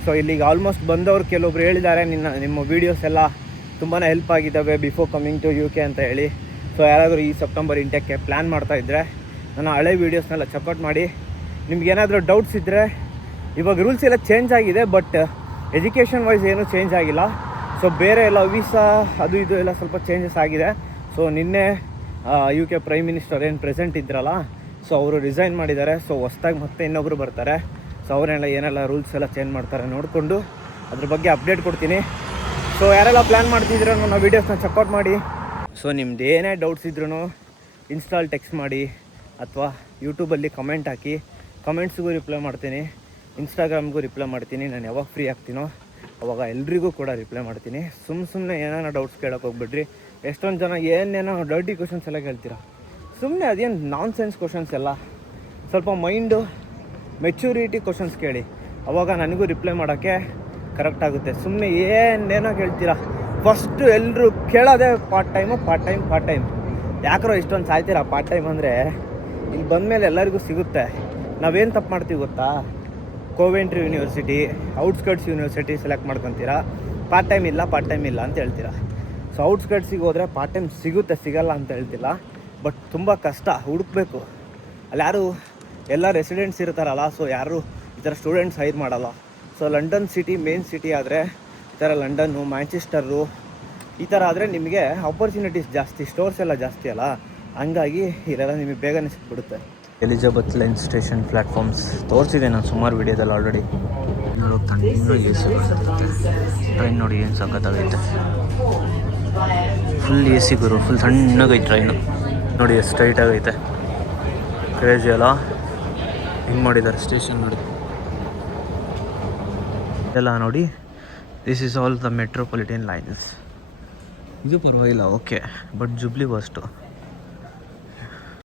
ಸೊ ಇಲ್ಲಿಗೆ ಆಲ್ಮೋಸ್ಟ್ ಬಂದವರು ಕೆಲವೊಬ್ರು ಹೇಳಿದ್ದಾರೆ ನಿಮ್ಮ ವೀಡಿಯೋಸ್ ಎಲ್ಲ ತುಂಬಾ ಹೆಲ್ಪ್ ಆಗಿದ್ದಾವೆ before comming to U K ಅಂತ ಹೇಳಿ. ಸೊ ಯಾರಾದರೂ ಈ ಸೆಪ್ಟೆಂಬರ್ ಇಂಟೆಕ್ಗೆ ಪ್ಲ್ಯಾನ್ ಮಾಡ್ತಾಯಿದ್ರೆ ನನ್ನ ಹಳೆ ವೀಡಿಯೋಸ್ನೆಲ್ಲ ಚೆಕ್ಔಟ್ ಮಾಡಿ. ನಿಮ್ಗೇನಾದರೂ ಡೌಟ್ಸ್ ಇದ್ದರೆ ಇವಾಗ ರೂಲ್ಸ್ ಎಲ್ಲ ಚೇಂಜ್ ಆಗಿದೆ, ಬಟ್ ಎಜುಕೇಷನ್ ವೈಸ್ ಏನೂ ಚೇಂಜ್ ಆಗಿಲ್ಲ. ಸೊ ಬೇರೆ ಎಲ್ಲ ವೀಸಾ ಅದು ಇದು ಎಲ್ಲ ಸ್ವಲ್ಪ ಚೇಂಜಸ್ ಆಗಿದೆ. ಸೊ ನಿನ್ನೆ ಯು ಕೆ ಪ್ರೈಮ್ ಮಿನಿಸ್ಟರ್ ಏನು ಪ್ರೆಸೆಂಟ್ ಇದ್ರಲ್ಲ, ಸೊ ಅವರು ರಿಸೈನ್ ಮಾಡಿದ್ದಾರೆ. ಸೊ ಹೊಸ್ದಾಗಿ ಮತ್ತೆ ಇನ್ನೊಬ್ಬರು ಬರ್ತಾರೆ. ಸೊ ಅವರೆಲ್ಲ ಏನೆಲ್ಲ ರೂಲ್ಸ್ ಎಲ್ಲ ಚೇಂಜ್ ಮಾಡ್ತಾರೆ ನೋಡಿಕೊಂಡು ಅದ್ರ ಬಗ್ಗೆ ಅಪ್ಡೇಟ್ ಕೊಡ್ತೀನಿ. ಸೊ ಯಾರೆಲ್ಲ ಪ್ಲ್ಯಾನ್ ಮಾಡ್ತಿದ್ರು ನನ್ನ ವೀಡಿಯೋಸ್ನ ಚೆಕ್ಔಟ್ ಮಾಡಿ. ಸೊ ನಿಮ್ದು ಏನೇ ಡೌಟ್ಸ್ ಇದ್ರೂ ಇನ್ಸ್ಟಾಲ್ ಟೆಕ್ಸ್ಟ್ ಮಾಡಿ ಅಥವಾ ಯೂಟ್ಯೂಬಲ್ಲಿ ಕಮೆಂಟ್ ಹಾಕಿ. ಕಮೆಂಟ್ಸ್ಗೂ ರಿಪ್ಲೈ ಮಾಡ್ತೀನಿ, ಇನ್ಸ್ಟಾಗ್ರಾಮ್ಗೂ ರಿಪ್ಲೈ ಮಾಡ್ತೀನಿ. ನಾನು ಯಾವಾಗ ಫ್ರೀ ಆಗ್ತೀನೋ ಅವಾಗ ಎಲ್ರಿಗೂ ಕೂಡ ರಿಪ್ಲೈ ಮಾಡ್ತೀನಿ. ಸುಮ್ಮನೆ ಏನೇನೋ ಡೌಟ್ಸ್ ಕೇಳೋಕೆ ಹೋಗ್ಬಿಡ್ರಿ. ಎಷ್ಟೊಂದು ಜನ ಏನೇನೋ ಡರ್ಟಿ ಕ್ವಶನ್ಸ್ ಎಲ್ಲ ಕೇಳ್ತೀರಾ. ಸುಮ್ಮನೆ ಅದೇನು ನಾನ್ ಸೆನ್ಸ್ ಕ್ವಶನ್ಸ್ ಎಲ್ಲ. ಸ್ವಲ್ಪ ಮೈಂಡು ಮೆಚ್ಯೂರಿಟಿ ಕ್ವಶನ್ಸ್ ಕೇಳಿ, ಅವಾಗ ನನಗೂ ರಿಪ್ಲೈ ಮಾಡೋಕ್ಕೆ ಕರೆಕ್ಟ್ ಆಗುತ್ತೆ. ಸುಮ್ಮನೆ ಏನೇನೋ ಕೇಳ್ತೀರಾ. ಫಸ್ಟು ಎಲ್ಲರೂ ಕೇಳೋದೇ ಪಾರ್ಟ್ ಟೈಮ್. ಯಾಕರೋ ಇಷ್ಟೊಂದು ಸಾಯ್ತೀರಾ ಪಾರ್ಟ್ ಟೈಮ್ ಅಂದರೆ. ಇಲ್ಲಿ ಬಂದಮೇಲೆ ಎಲ್ಲರಿಗೂ ಸಿಗುತ್ತೆ. ನಾವೇನು ತಪ್ಪು ಮಾಡ್ತೀವಿ ಗೊತ್ತಾ? Coventry University, outskirts university select ಮಾಡ್ಕೊತೀರಾ. ಪಾರ್ಟ್ ಟೈಮ್ ಇಲ್ಲ ಅಂತ ಹೇಳ್ತೀರಾ. ಸೊ ಔಟ್ಸ್ಕರ್ಟ್ಸಿಗೆ ಹೋದರೆ ಪಾರ್ಟ್ ಟೈಮ್ ಸಿಗುತ್ತೆ, ಸಿಗಲ್ಲ ಅಂತ ಹೇಳ್ತಿಲ್ಲ, ಬಟ್ ತುಂಬ ಕಷ್ಟ ಹುಡುಕ್ಬೇಕು. ಅಲ್ಲಿ ಯಾರು ಎಲ್ಲ ರೆಸಿಡೆಂಟ್ಸ್ ಇರ್ತಾರಲ್ಲ, ಸೊ ಯಾರು ಈ ಥರ ಸ್ಟೂಡೆಂಟ್ಸ್ ಹೈರ್ ಮಾಡಲ್ಲ. So London city main city ಆದರೆ ಈ ಥರ ಲಂಡನ್ನು, ಮ್ಯಾಂಚೆಸ್ಟರು ಈ ಥರ ಆದರೆ ನಿಮಗೆ ಆಪರ್ಚುನಿಟೀಸ್ ಜಾಸ್ತಿ, ಸ್ಟೋರ್ಸ್ ಎಲ್ಲ ಜಾಸ್ತಿ ಅಲ್ಲ. ಹಂಗಾಗಿ ಇಲ್ಲೆಲ್ಲ ನಿಮಗೆ ಬೇಗನೆ ಸಿಕ್ಬಿಡುತ್ತೆ. ಎಲಿಜಬೆತ್ ಲೈನ್ ಸ್ಟೇಷನ್ ಪ್ಲ್ಯಾಟ್ಫಾರ್ಮ್ಸ್ ತೋರಿಸಿದೆ ನಾನು ಸುಮಾರು ವೀಡಿಯೋದಲ್ಲಿ ಆಲ್ರೆಡಿ. ಟ್ರೈನ್ ನೋಡಿ ಏನು ಸಖತ್ತಾಗೈತೆ. ಫುಲ್ ಎ ಸಿ ಗುರು, ಫುಲ್ ಸಣ್ಣಗೈತೆ ಟ್ರೈನು ನೋಡಿ, ಎಷ್ಟು ಸ್ಟ್ರೈಟ್ ಆಗೈತೆ. ಕ್ರೇಜಿ ಅಲ್ಲ ಹಿಂಗೆ ಮಾಡಿದ್ದಾರೆ ಸ್ಟೇಷನ್ ನೋಡಿ ಎಲ್ಲ ನೋಡಿ. This is all the metropolitan lines. ಇದು ಪರವಾಗಿಲ್ಲ, ಓಕೆ, ಬಟ್ ಜುಬ್ಲಿ ಬಸ್ಟು